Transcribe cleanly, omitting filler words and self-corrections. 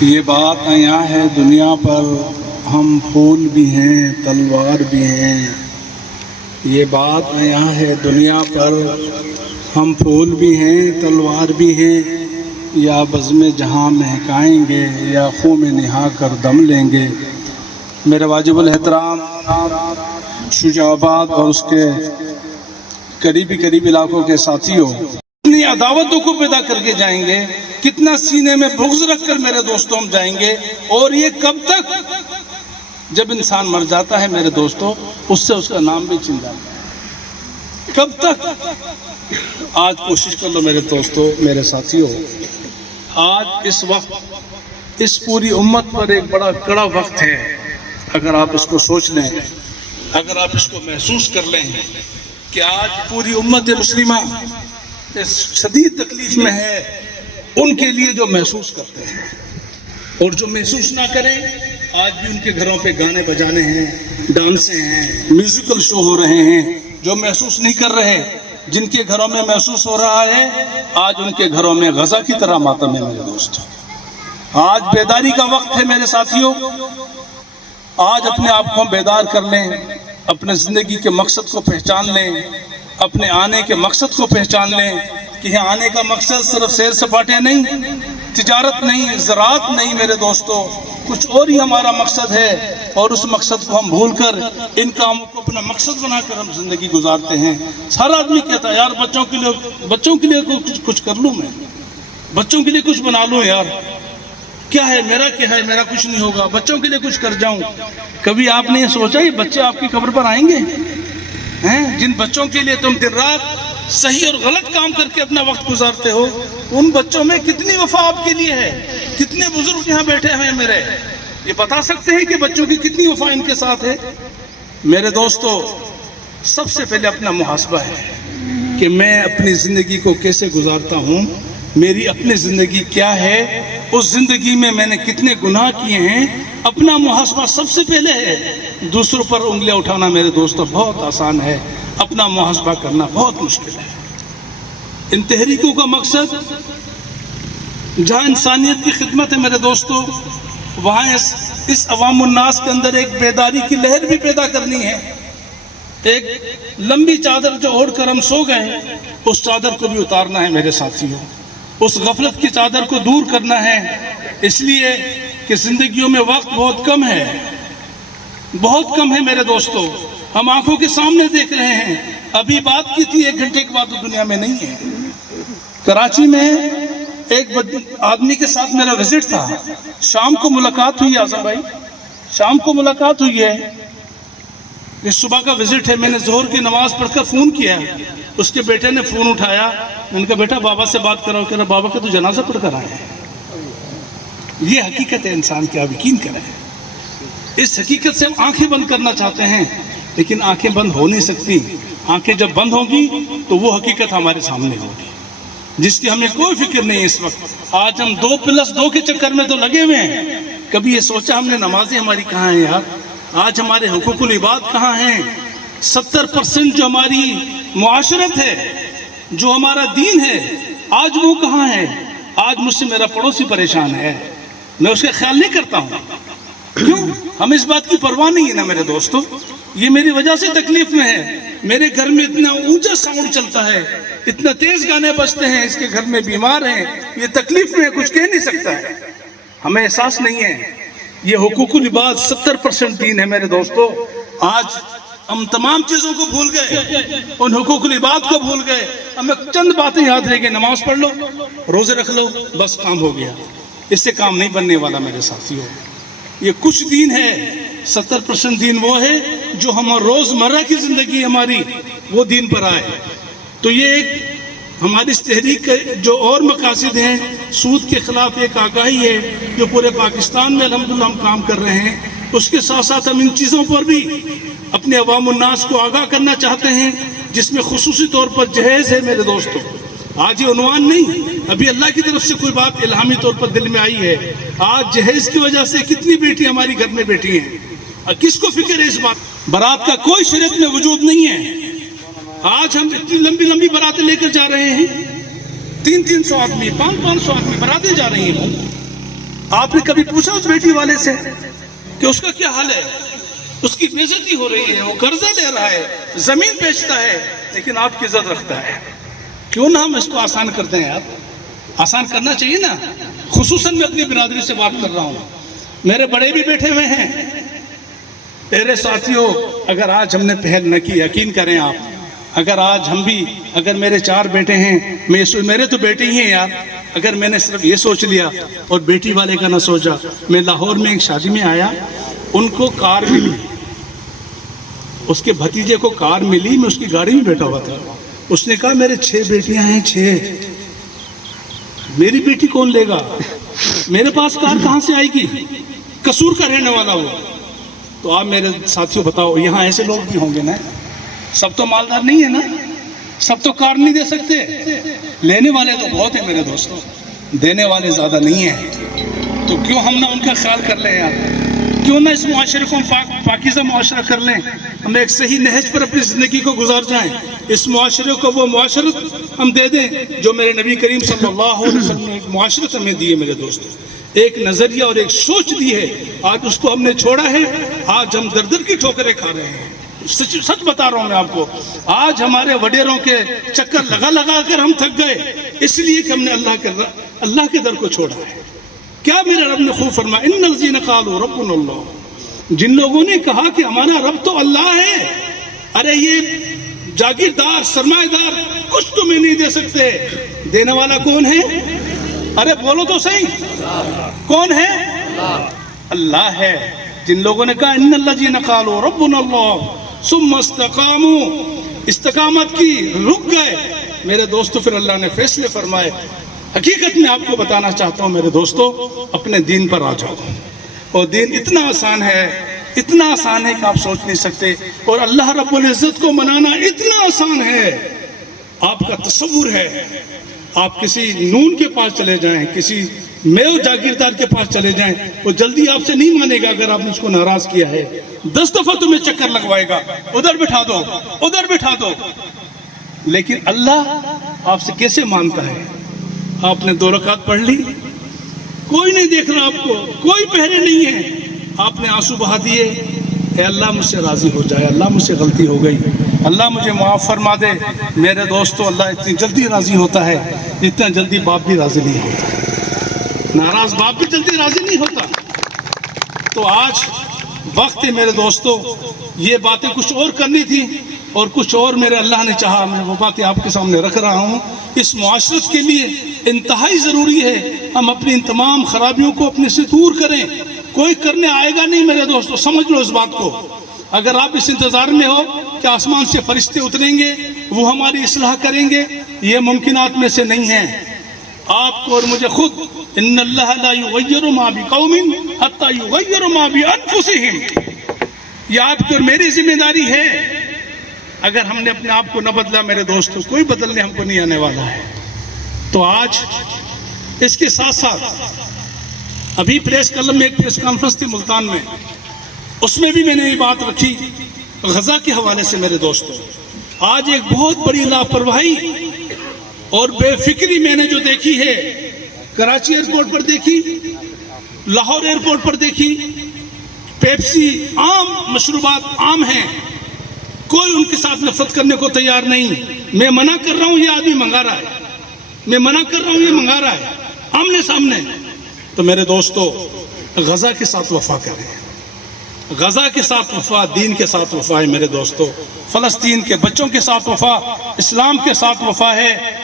یہ بات آیا ہے دنیا پر، ہم پھول بھی ہیں تلوار بھی ہیں۔ یہ بات آیا ہے دنیا پر، ہم پھول بھی ہیں تلوار بھی ہیں۔ یا بزم جہاں مہکائیں گے یا خوں میں نہا کر دم لیں گے۔ میرے واجب الاحترام شجاع آباد اور اس کے قریبی علاقوں کے ساتھیوں، کتنی عداوتوں کو پیدا کر کے جائیں گے، کتنا سینے میں بغض رکھ کر میرے دوستوں ہم جائیں گے، اور یہ کب تک؟ جب انسان مر جاتا ہے میرے دوستوں، اس سے اس کا نام بھی چھن جاتا ہے۔ کب تک؟ آج کوشش کر لو میرے دوستوں، میرے ساتھیوں، آج اس وقت اس پوری امت پر ایک بڑا کڑا وقت ہے۔ اگر آپ اس کو سوچ لیں، اگر آپ اس کو محسوس کر لیں کہ آج پوری امت مسلمہ اس شدید تکلیف میں ہے، ان کے لیے جو محسوس کرتے ہیں اور جو محسوس نہ کریں، آج بھی ان کے گھروں پہ گانے بجانے ہیں، ڈانسیں ہیں، میوزیکل شو ہو رہے ہیں۔ جو محسوس نہیں کر رہے، جن کے گھروں میں محسوس ہو رہا ہے، آج ان کے گھروں میں غزہ کی طرح ماتم ہے میرے دوستوں۔ آج بیداری کا وقت ہے میرے ساتھیوں۔ آج اپنے آپ کو بیدار کر لیں، اپنے زندگی کے مقصد کو پہچان لیں، اپنے آنے کے مقصد کو پہچان لیں کہ یہاں آنے کا مقصد صرف سیر سپاٹے نہیں، تجارت نہیں، زراعت نہیں میرے دوستوں، کچھ اور ہی ہمارا مقصد ہے، اور اس مقصد کو ہم بھول کر ان کاموں کو اپنا مقصد بنا کر ہم زندگی گزارتے ہیں۔ ہر آدمی کہتا ہے یار بچوں کے لیے کچھ کر لوں، میں بچوں کے لیے کچھ بنا لوں، یار کیا ہے میرا کچھ نہیں ہوگا، بچوں کے لیے کچھ کر جاؤں۔ کبھی آپ نے یہ سوچا یہ بچے آپ کی قبر پر آئیں گے؟ جن بچوں کے لیے تم دن رات صحیح اور غلط کام کر کے اپنا وقت گزارتے ہو، ان بچوں میں کتنی وفا آپ کے لیے ہے؟ کتنے بزرگ یہاں بیٹھے ہوئے میرے، یہ بتا سکتے ہیں کہ بچوں کی کتنی وفا ان کے ساتھ ہے؟ میرے دوستو، سب سے پہلے اپنا محاسبہ ہے کہ میں اپنی زندگی کو کیسے گزارتا ہوں، میری اپنی زندگی کیا ہے، اس زندگی میں میں نے کتنے گناہ کیے ہیں۔ اپنا محاسبہ سب سے پہلے ہے۔ دوسروں پر انگلیاں اٹھانا میرے دوستو بہت آسان ہے، اپنا محاسبہ کرنا بہت مشکل ہے۔ ان تحریکوں کا مقصد جہاں انسانیت کی خدمت ہے میرے دوستو، وہاں اس عوام الناس کے اندر ایک بیداری کی لہر بھی پیدا کرنی ہے۔ ایک لمبی چادر جو اوڑھ کر ہم سو گئے، اس چادر کو بھی اتارنا ہے میرے ساتھیوں، اس غفلت کی چادر کو دور کرنا ہے، اس لیے کہ زندگیوں میں وقت بہت کم ہے میرے دوستو۔ ہم آنکھوں کے سامنے دیکھ رہے ہیں، ابھی بات کی تھی 1 گھنٹے کے بعد تو دنیا میں نہیں ہے۔ کراچی میں ایک آدمی کے ساتھ میرا وزٹ تھا، شام کو ملاقات ہوئی، اعظم بھائی شام کو ملاقات ہوئی ہے، یہ صبح کا وزٹ ہے۔ میں نے ظہر کی نماز پڑھ کر فون کیا، اس کے بیٹے نے فون اٹھایا، میں نے کہا بیٹا بابا سے بات کراؤ، کہہ رہا بابا کا تو جنازہ پڑھ کر آئے ہیں۔ یہ حقیقت ہے انسان کی، آپ یقین کریں۔ اس حقیقت سے ہم آنکھیں بند کرنا چاہتے ہیں، لیکن آنکھیں بند ہو نہیں سکتی۔ آنکھیں جب بند ہوں گی تو وہ حقیقت ہمارے سامنے ہوگی جس کی ہمیں کوئی فکر نہیں اس وقت۔ آج ہم 2+2 کے چکر میں تو لگے ہوئے ہیں۔ کبھی یہ سوچا ہم نے نمازیں ہماری کہاں ہیں یار؟ آج ہمارے حقوق العباد کہاں ہیں؟ 70% جو ہماری معاشرت ہے، جو ہمارا دین ہے، آج وہ کہاں ہے؟ آج مجھ سے میرا پڑوسی پریشان ہے، میں اس کا خیال نہیں کرتا ہوں۔ کیوں؟ ہمیں اس بات کی پرواہ نہیں ہے نا میرے دوستو۔ یہ میری وجہ سے تکلیف میں ہے، میرے گھر میں اتنا اونچا ساؤنڈ چلتا ہے، اتنا تیز گانے بجتے ہیں، اس کے گھر میں بیمار ہیں، یہ تکلیف میں کچھ کہہ نہیں سکتا ہے، ہمیں احساس نہیں ہے۔ یہ حقوق العباد 70% دین ہے میرے دوستو۔ آج ہم تمام چیزوں کو بھول گئے، ان حقوق العباد کو بھول گئے، ہمیں چند باتیں یاد رہ گئے، نماز پڑھ لو، روزے رکھ لو، بس کام ہو گیا۔ اس سے کام نہیں بننے والا میرے ساتھیوں۔ یہ کچھ دین ہے، 70% دین وہ ہے جو ہم روزمرہ کی زندگی ہماری وہ دین پر آئے۔ تو یہ ایک ہماری اس تحریک کے جو اور مقاصد ہیں، سود کے خلاف ایک آگاہی ہے جو پورے پاکستان میں الحمدللہ ہم کام کر رہے ہیں۔ اس کے ساتھ ساتھ ہم ان چیزوں پر بھی اپنے عوام الناس کو آگاہ کرنا چاہتے ہیں، جس میں خصوصی طور پر جہیز ہے میرے دوستوں۔ آج یہ عنوان نہیں، ابھی اللہ کی طرف سے کوئی بات الہامی طور پر دل میں آئی ہے۔ آج جہیز کی وجہ سے کتنی بیٹی ہماری گھر میں بیٹھی ہیں، اور کس کو فکر ہے اس بات؟ برات کا کوئی شریعت میں وجود نہیں ہے۔ آج ہم اتنی لمبی لمبی براتیں لے کر جا رہے ہیں، 300 آدمی، 500 آدمی براتیں جا رہی ہیں، آپ نے کبھی پوچھا اس بیٹی والے سے کہ اس کا کیا حال ہے؟ اس کی بے عزتی ہو رہی ہے، وہ قرضہ لے رہا ہے، زمین بیچتا ہے، لیکن آپ کی عزت رکھتا ہے۔ کیوں نہ ہم اس کو آسان کرتے ہیں؟ آپ آسان کرنا چاہیے نا۔ خصوصاً میں اپنی برادری سے بات کر رہا ہوں، میرے بڑے بھی بیٹھے ہوئے ہیں۔ میرے ساتھیوں، اگر آج ہم نے پہل نہ کی، یقین کریں آپ، اگر آج ہم بھی، اگر میرے 4 بیٹے ہیں، میرے تو بیٹے ہی ہیں یار، اگر میں نے صرف یہ سوچ لیا اور بیٹی والے کا نہ سوچا۔ میں لاہور میں ایک شادی میں آیا، ان کو کار ملی، اس کے بھتیجے کو کار ملی، میں اس کی گاڑی میں بیٹھا ہوا تھا۔ اس نے کہا میرے 6 بیٹیاں ہیں، 6، میری بیٹی کون لے گا؟ میرے پاس کار کہاں سے آئے گی؟ قصور کا رہنے والا وہ۔ تو آپ میرے ساتھیوں بتاؤ، یہاں ایسے لوگ بھی ہوں گے نا؟ سب تو مالدار نہیں ہے نا، سب تو کار نہیں دے سکتے۔ لینے والے تو بہت ہیں میرے دوستوں، دینے والے زیادہ نہیں ہیں۔ تو کیوں ہم نہ ان کا خیال کر لیں یار؟ کیوں نہ اس معاشرے کو پاکیزہ معاشرہ کر لیں؟ ہم ایک صحیح نہج پر اپنی زندگی کو گزار جائیں، اس معاشرے کو وہ معاشرت ہم دے دیں جو میرے نبی کریم صلی اللہ علیہ وسلم نے ایک معاشرت ہمیں دی ہے میرے دوستوں، ایک نظریہ اور ایک سوچ دی ہے۔ آج اس کو ہم نے چھوڑا ہے، آج ہم در در کی ٹھوکریں کھا رہے ہیں۔ سچ بتا رہا ہوں میں آپ کو، آج ہمارے وڈیروں کے چکر لگا لگا کر ہم تھک گئے، اس لیے کہ ہم نے اللہ کے در کو چھوڑا ہے۔ کیا میرے رب نے خوب فرمایا، ان الذین قالوا ربنا اللہ، جن لوگوں نے کہا کہ ہمارا رب تو اللہ ہے۔ ارے یہ جاگیردار، سرمایہ دار کچھ تمہیں نہیں دے سکتے، دینے والا کون ہے؟ ارے بولو تو صحیح، کون ہے؟ اللہ ہے۔ جن لوگوں نے کہا ان الذین قالوا ربنا اللہ ثم استقاموا، استقامت کی، رک گئے، میرے دوستو پھر اللہ نے فیصلے فرمائے۔ حقیقت میں آپ کو بتانا چاہتا ہوں میرے دوستو، اپنے دین پر آ جاؤ، اور دین اتنا آسان ہے، اتنا آسان ہے کہ آپ سوچ نہیں سکتے، اور اللہ رب العزت کو منانا اتنا آسان ہے، آپ کا تصور ہے۔ آپ کسی نون کے پاس چلے جائیں، کسی میو جاگیردار کے پاس چلے جائیں، وہ جلدی آپ سے نہیں مانے گا اگر آپ نے اس کو ناراض کیا ہے۔ 10 دفعہ تمہیں چکر لگوائے گا، ادھر بٹھا دو، ادھر بٹھا دو، لیکن اللہ آپ سے کیسے مانتا ہے؟ آپ نے 2 رکعت پڑھ لی، کوئی نہیں دیکھ رہا آپ کو، کوئی پہرے نہیں ہے، آپ نے آنسو بہا دیے، اے اللہ مجھ سے راضی ہو جائے، اللہ مجھ سے غلطی ہو گئی، اللہ مجھے معاف فرما دے۔ میرے دوستو، اللہ اتنی جلدی راضی ہوتا ہے جتنا جلدی باپ بھی راضی نہیں ہوتا، ناراض باپ بھی جلدی راضی نہیں ہوتا۔ تو آج وقت ہے میرے دوستو، یہ باتیں کچھ اور کرنی تھی اور کچھ اور میرے اللہ نے چاہا، میں وہ باتیں آپ کے سامنے رکھ رہا ہوں۔ اس معاشرت کے لیے انتہائی ضروری ہے ہم اپنی ان تمام خرابیوں کو اپنے سے دور کریں۔ کوئی کرنے آئے گا نہیں میرے دوستو، سمجھ لو اس بات کو۔ اگر آپ اس انتظار میں ہو کہ آسمان سے فرشتے اتریں گے، وہ ہماری اصلاح کریں گے، یہ ممکنات میں سے نہیں ہے۔ آپ کو اور مجھے خود، ان اللہ لا یغیر ما بقوم حتی یغیر ما بانفسہم، یہ آپ کی اور میری ذمہ داری ہے۔ اگر ہم نے اپنے آپ کو نہ بدلا میرے دوستو، کوئی بدلنے ہم کو نہیں آنے والا ہے۔ تو آج اس کے ساتھ ساتھ ابھی پریس کلب میں ایک پریس کانفرنس تھی ملتان میں، اس میں بھی میں نے یہ بات رکھی غزہ کے حوالے سے میرے دوستو۔ آج ایک بہت بڑی لاپرواہی اور بے فکری میں نے جو دیکھی ہے، کراچی ایئرپورٹ پر دیکھی، لاہور ایئرپورٹ پر دیکھی، پیپسی عام مشروبات عام ہیں، کوئی ان کے ساتھ نفرت کرنے کو تیار نہیں۔ میں منع کر رہا ہوں، یہ آدمی منگا رہا ہے، میں منع کر رہا ہوں، یہ منگا رہا ہے آمنے سامنے۔ تو میرے دوستو، غزہ کے ساتھ وفا کریں، غزہ کے ساتھ وفا، دین کے ساتھ وفا ہے میرے دوستو، فلسطین کے بچوں کے ساتھ وفا، اسلام کے ساتھ وفا ہے۔